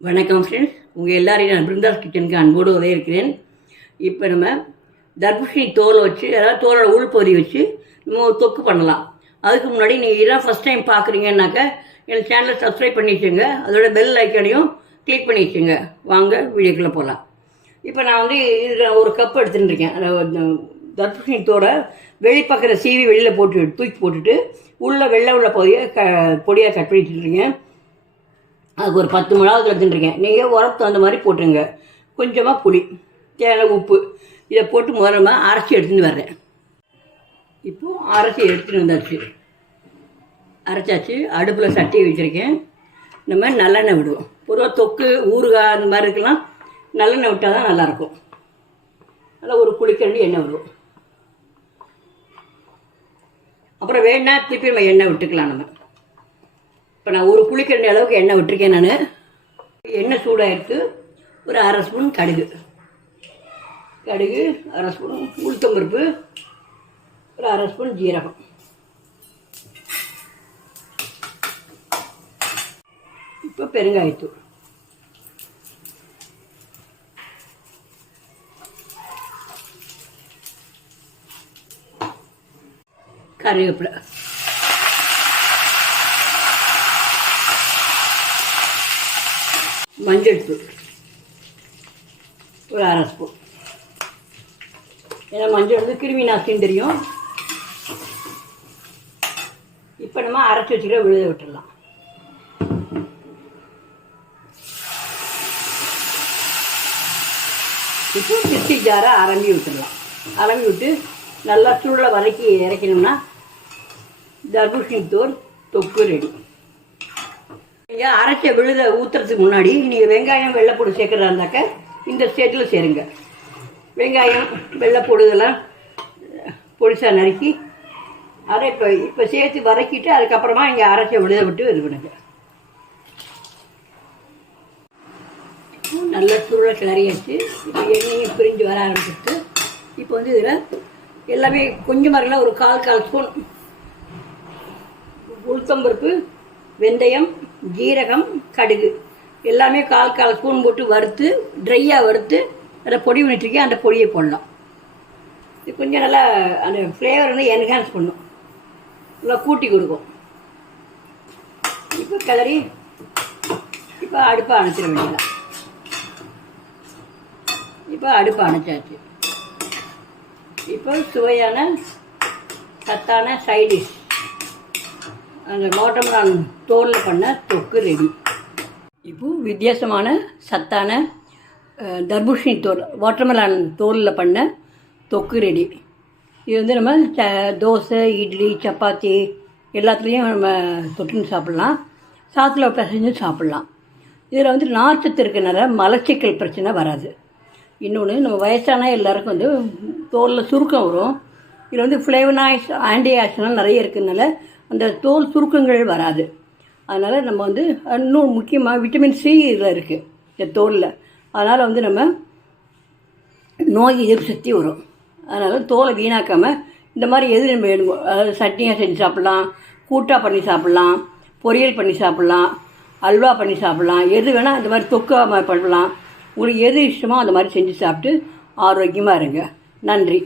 வணக்கம் ஃப்ரெண்ட்ஸ் உங்கள் எல்லாரையும் நான் பிருந்தாஸ் கிச்சனுக்கு அன்போடு உதவியிருக்கிறேன் இப்போ நம்ம தர்பூசணி தோலை வச்சு அதாவது தோலோட உள்பகுதி வச்சு நம்ம ஒரு தொக்கு பண்ணலாம். அதுக்கு முன்னாடி நீங்கள் இதான் ஃபஸ்ட் டைம் பார்க்குறீங்கன்னாக்க என் சேனலை சப்ஸ்கிரைப் பண்ணி வச்சுங்க அதோட பெல் ஐக்கனையும் கிளிக் பண்ணி வச்சுங்க வாங்க வீடியோக்குள்ளே போகலாம் இப்போ நான் வந்து இதில் ஒரு கப் எடுத்துட்டு இருக்கேன். அதாவது தர்பூசணி தோலை வெளிப்பக்கிற சீவி வெளியில் போட்டு தூக்கி போட்டுட்டு உள்ளே வெள்ளை உள்ள பகுதியை க பொடியாக கட் பண்ணி அதுக்கு ஒரு பத்து மிளகாய் எடுத்துட்டுருக்கேன் நீங்கள் உரத்து தகுந்த மாதிரி போட்டுருங்க. கொஞ்சமாக புளி தேவை உப்பு இதை போட்டு முதல்ல அரைச்சி எடுத்துன்னு வர்றேன். இப்போது அரைச்சி எடுத்துகிட்டு வந்தாச்சு. அரைச்சாச்சு. அடுப்பில் சட்டியை வச்சுருக்கேன். நம்ம நல்லெண்ணெய் விடுவோம். பொதுவாக தொக்கு ஊறுகாய் அந்த மாதிரி இருக்கலாம். நல்லெண்ணெய் விட்டால் தான் நல்லாயிருக்கும். அதில் ஒரு குளிக்கரண்டி எண்ணெய் விடுவோம். அப்புறம் வேணா திருப்பி நம்ம எண்ணெய் விட்டுக்கலாம் நம்ம. இப்போ நான் ஒரு குளிக்கிற அளவுக்கு எண்ணெய் விட்டுருக்கேன் நான். எண்ணெய் சூடாகிருக்கு ஒரு அரை ஸ்பூன் கடுகு. கடுகு அரை ஸ்பூன் உளுத்தம்பருப்பு ஒரு அரை ஸ்பூன் ஜீரகம். இப்போ பெருங்காயத்தூள். கருவேப்பிலை. மஞ்சள் தூள் ஒரு அரை ஸ்பூன். ஏன்னா மஞ்சள் வந்து கிருமி நாசின்னு தெரியும். இப்போ நம்ம அரைச்சி வச்சுக்கிற விழுத விட்டுடலாம். இப்போ மிக்சி ஜாரை அரம்பி விட்டுடலாம். அரம்பி விட்டு நல்லா சுருளை வதக்கி இறக்கணும்னா தர்பூசணி தோல் தொக்கு ரெடி. நீங்கள் அரைச்ச விழுத ஊற்றுறதுக்கு முன்னாடி நீங்கள் வெங்காயம் வெள்ளைப்பூடு சேர்க்குறதா இருந்தாக்க இந்த ஸ்டேட்டில் சேருங்க. வெங்காயம் வெள்ளைப்பூடு இதெல்லாம் பொடிசாக நறுக்கி அதை இப்போ இப்போ சேர்த்து வதக்கிட்டு அதுக்கப்புறமா இங்கே அரைச்ச விழுத விட்டு இது பண்ணுங்க. நல்ல சுருளை கிளறியாச்சு. இப்போ எண்ணெயும் பிரிஞ்சு வர ஆரம்பிச்சிருக்கு இப்போ வந்து இதில் எல்லாமே கொஞ்சம் மரங்களில் ஒரு கால் கால் ஸ்பூன் உளுத்தம்பருப்பு வெந்தயம் ஜீரகம் கடுகு. எல்லாமே கால் கால் ஸ்பூன் போட்டு வறுத்து ட்ரையாக வறுத்து அதை பொடி பண்ணிட்டுருக்கேன் அந்த பொடியை போடலாம். இது கொஞ்சம் நல்லா அந்த ஃப்ளேவர் வந்து என்ஹான்ஸ் பண்ணும். நல்லா கூட்டி கொடுக்கும். இப்போ கிளறி இப்போ அடுப்பை அணைச்சிட வேண்டியதான் இப்போ அடுப்பை அணைச்சாச்சு. இப்போ சுவையான சத்தான சைடிஷ் அந்த மோட்டமரான் தோலில் பண்ண தொக்கு ரெடி. இப்போ வித்தியாசமான சத்தான தர்பூஷணி தோல் வாட்டர்மெலான் தோலில் பண்ண தொக்கு ரெடி. இது வந்து நம்ம ச தோசை இட்லி சப்பாத்தி எல்லாத்துலேயும் நம்ம தொட்டுன்னு சாப்பிட்லாம். சாத்தில் பிசைஞ்சு சாப்பிட்லாம். இதில் வந்து நார்ச்சத்து இருக்கிறனால மலச்சிக்கல் பிரச்சனை வராது. இன்னொன்று நம்ம வயசான எல்லாருக்கும் வந்து தோலில் சுருக்கம் வரும். இதில் வந்து ஃப்ளேவனாய்ஸ் ஆன்டி ஆக்சிடென்ட் நிறைய இருக்கிறதுனால அந்த தோல் சுருக்கங்கள் வராது. அதனால் நம்ம வந்து இன்னும் முக்கியமாக விட்டமின் சி இதில் இருக்குது இந்த தோலில். அதனால் வந்து நம்ம நோய் எதிர்ப்பு சக்தி வரும். அதனால் தோலை வீணாக்காமல் இந்த மாதிரி எது நம்ம வேணுமோ அதாவது சட்னியாக செஞ்சு சாப்பிட்லாம் கூட்டாக பண்ணி சாப்பிட்லாம் பொரியல் பண்ணி சாப்பிட்லாம் அல்வா பண்ணி சாப்பிட்லாம் எது வேணால் இந்த மாதிரி தொக்கா பண்ணலாம். உங்களுக்கு எது இஷ்டமோ அந்த மாதிரி செஞ்சு சாப்பிட்டு ஆரோக்கியமாக இருங்க. நன்றி.